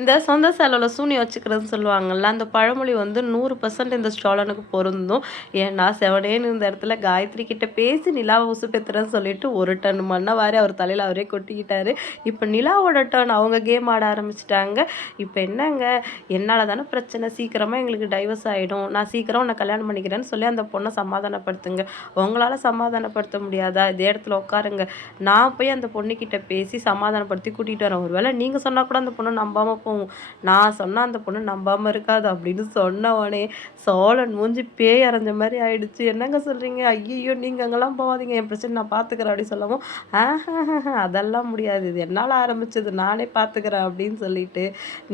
இந்த சொந்த செலவில் சூனியம் வச்சுக்கிறதுன்னு சொல்லுவாங்கள்ல அந்த பழமொழி வந்து நூறு பர்சன்ட் இந்த ஸ்டாலனுக்கு பொருந்தும். ஏன்னா செவனேன்னு இந்த இடத்துல காயத்ரி கிட்ட பேசி நிலாவை உசுப்பேத்துறேன்னு சொல்லிட்டு ஒரு டன் மண்ணை வாரி அவர் தலையில் அவரே கொட்டிக்கிட்டாரு. இப்போ நிலாவோட டன் அவங்க கேம் ஆட ஆரம்பிச்சிட்டாங்க. இப்போ என்னங்க? என்னால் தானே பிரச்சனை. சீக்கிரமாக எங்களுக்கு டைவர்ஸ் ஆகிடும் நான் சீக்கிரம் உன்னை கல்யாணம் பண்ணிக்கிறேன்னு சொல்லி அந்த பொண்ணை சமாதானப்படுத்துங்க. உங்களால் சமாதானப்படுத்த முடியாதா? இதே இடத்துல உட்காருங்க. நான் போய் அந்த பொண்ணுக்கிட்ட பேசி சமாதானப்படுத்தி கூட்டிகிட்டு வரேன். ஒருவேளை நீங்கள் சொன்னால் கூட அந்த பொண்ணு நம்பாமல் இருக்கும். நான் சொன்னால் அந்த பொண்ணு நம்பாமல் இருக்காது அப்படின்னு சொன்ன உடனே சோழன் மூஞ்சி பேய் அரைஞ்ச மாதிரி ஆயிடுச்சு. என்னங்க சொல்கிறீங்க ஐயோ நீங்கள் அங்கெல்லாம் போகாதீங்க. என் பிரச்சனை நான் பார்த்துக்கிறேன் அப்படின்னு சொல்லவும் அதெல்லாம் முடியாது. இது என்னால் ஆரம்பிச்சது? நானே பார்த்துக்கிறேன் அப்படின்னு சொல்லிட்டு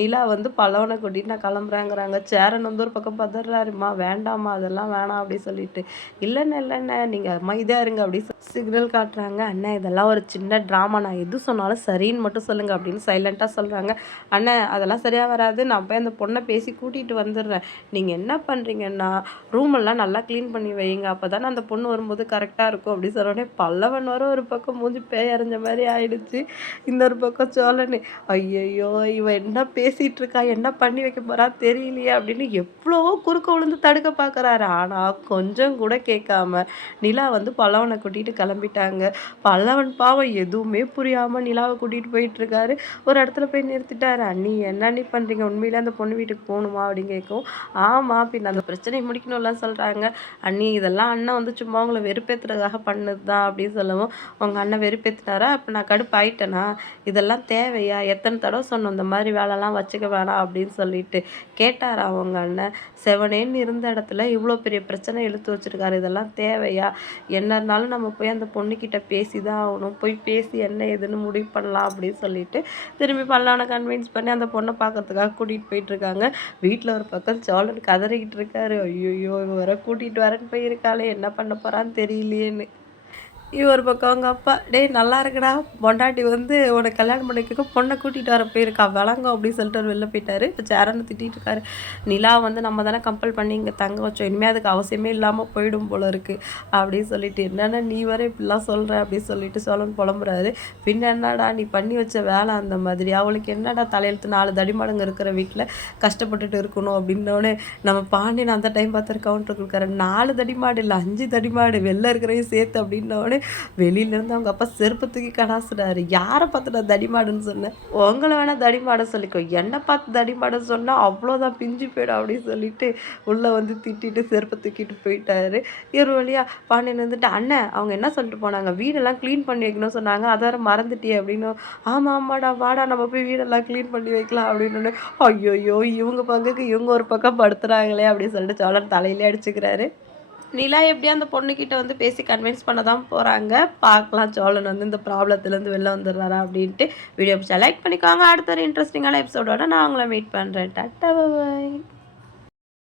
நிலா வந்து பலவனை கூட்டிட்டு நான் கிளம்புறேங்கிறாங்க. சேரன் வந்து ஒரு பக்கம் பதறாருமா? வேண்டாம்மா அதெல்லாம் வேணாம் அப்படின்னு சொல்லிட்டு. இல்லைண்ணே இல்லைண்ணே நீங்கள் அமைதியாக இருங்க அப்படி சிக்னல் காட்டுறாங்க. அண்ணா இதெல்லாம் ஒரு சின்ன ட்ராமா நான் எது சொன்னாலும் சரின்னு மட்டும் சொல்லுங்கள் அப்படின்னு சைலண்ட்டாக சொல்கிறாங்க அண்ணன் அதெல்லாம் சரியாக வராது. நான் போய் அந்த பொண்ணை பேசி கூட்டிகிட்டு வந்துடுறேன். நீங்கள் என்ன பண்ணுறீங்கன்னா ரூமெல்லாம் நல்லா க்ளீன் பண்ணி வைங்க அப்போ தானே அந்த பொண்ணு வரும்போது கரெக்டாக இருக்கும். அப்படி சொன்னோடனே பல்லவன் வர ஒரு பக்கம் மூஞ்சி பேய் அரைஞ்ச மாதிரி ஆயிடுச்சு. இன்னொரு பக்கம் சோழனு ஐயையோ இவன் என்ன பேசிகிட்டு இருக்கா? என்ன பண்ணி வைக்க போகிறா தெரியலையே அப்படின்னு எவ்வளவோ குறுக்க விழுந்து தடுக்க பார்க்குறாரு ஆனால் கொஞ்சம் கூட கேட்காம நிலா வந்து பல்லவனை கூட்டிகிட்டு கிளம்பிட்டாங்க. பல்லவன் பாவம் எதுவுமே புரியாமல் நிலாவை கூட்டிகிட்டு போயிட்டுருக்காரு ஒரு இடத்துல போய் நிறுத்திட்டாரு. அண்ணி என்ன நீ பண்ணுறீங்க உண்மையில் அந்த பொண்ணு வீட்டுக்கு போகணுமா அப்படின்னு கேட்கும் ஆமாம் பின்ன அந்த பிரச்சனையை முடிக்கணும்லாம் சொல்கிறாங்க அண்ணி இதெல்லாம் அண்ணன் வந்து சும்மா அவங்கள வெறுப்பேற்றுறதுக்காக பண்ணது தான் அப்படின்னு சொல்லவும் உங்கள் அண்ணன் வெறுப்பேற்றினாரா இப்போ நான் கடுப்பாயிட்டேனா இதெல்லாம் தேவையா? எத்தனை தடவை சொன்னோம் இந்த மாதிரி வேலைலாம் வச்சுக்க வேணாம் அப்படின்னு சொல்லிட்டு கேட்டாரா அவங்க அண்ணன்? செவனேன்னு இருந்த இடத்துல இவ்வளோ பெரிய பிரச்சனை இழுத்து வச்சிருக்காரு. இதெல்லாம் தேவையா? என்ன இருந்தாலும் நம்ம போய் அந்த பொண்ணுக்கிட்ட பேசி தான் ஆகணும். போய் பேசி என்ன ஏதுன்னு முடிவு பண்ணலாம் அப்படின்னு சொல்லிட்டு திரும்பி பல்லான கன்வின்ஸ் பண்ணி அந்த பொண்ணை பார்க்கறதுக்காக கூட்டிகிட்டு போயிட்டுருக்காங்க. வீட்டில் ஒரு பக்கம் சோழன் கதறிக்கிட்டு இருக்காரு. ஐயோ இவன் வர கூட்டிகிட்டு வரேன்னு போயிருக்காளே என்ன பண்ண போகிறான்னு தெரியலையேன்னு. இவர் பக்கம் அவங்க அப்பா டேய் நல்லா இருக்குடா. பொண்டாட்டி வந்து உனக்கு கல்யாணம் பண்ணிக்க பொண்ணை கூட்டிகிட்டு வர போயிருக்கா. விளங்கும் அப்படின்னு சொல்லிட்டு அவர் வெளில போயிட்டாரு. இப்போ சேரனை திட்டிகிட்டு இருக்காரு. நிலா வந்து நம்ம தானே கம்பல் பண்ணி இங்கே தங்க வச்சோம். இனிமேல் அதுக்கு அவசியமே இல்லாமல் போயிடும் போல இருக்குது அப்படின்னு சொல்லிட்டு என்னென்ன நீ வர இப்படிலாம் சொல்கிற அப்படின்னு சொல்லிட்டு சொல்லணும் புலம்புறாரு. பின்ன என்னடா நீ பண்ணி வச்ச வேலை அந்த மாதிரி? அவளுக்கு என்னடா தலையெழுத்து நாலு தடிமாடுங்க இருக்கிற வீட்டில் கஷ்டப்பட்டுட்டு இருக்கணும்? அப்படின்னோடனே நம்ம பாண்டியன் அந்த டைம் பார்த்துருக்கவுன்ட்டு கவுண்டர் நாலு தடிமாடு இல்லை அஞ்சு தடிமாடு வெளில இருக்கிறவையும் சேர்த்து அப்படின்னோடனே வெளியிலேருந்து அவங்க அப்பா செருப்பு தூக்கி கடாசுறாரு யாரை பார்த்து நான் தடிமாடுன்னு சொன்னேன்? உங்களை வேணால் தடிமாட சொல்லிக்கோ. என்னை பார்த்து தடிமாட சொன்னால் அவ்வளோதான் பிஞ்சு போயிடும் அப்படின்னு சொல்லிட்டு உள்ளே வந்து திட்டிட்டு செருப்பை தூக்கிட்டு போயிட்டாரு. இவர் வழியா பாண்டியன் வந்துட்டு அண்ணன் அவங்க என்ன சொல்லிட்டு போனாங்க? வீடெல்லாம் க்ளீன் பண்ணி வைக்கணும்னு சொன்னாங்க. அதார மறந்துட்டியே அப்படின்னு. ஆமாம் ஆமாடா வாடா நம்ம போய் வீடெல்லாம் க்ளீன் பண்ணி வைக்கலாம் அப்படின்னு. ஐயோயோ இவங்க பங்குக்கு இவங்க ஒரு பக்கம் படுத்துறாங்களே அப்படின்னு சொல்லிட்டு சோழன் தலையிலே அடிச்சுக்கிறாரு. நிலா எப்படியா அந்த பொண்ணுக்கிட்ட வந்து பேசி கன்வின்ஸ் பண்ண தான் போகிறாங்க பார்க்கலாம் சோழன் வந்து இந்த ப்ராப்ளத்துலேருந்து வெளில வந்துடுறாரா அப்படின்ட்டு வீடியோ பிடிச்சா லைக் பண்ணிக்கோங்க. அடுத்த ஒரு இன்ட்ரெஸ்டிங்கான எபிசோடோட நான் உங்களை மீட் பண்ணுறேன் டாட்டா பாய்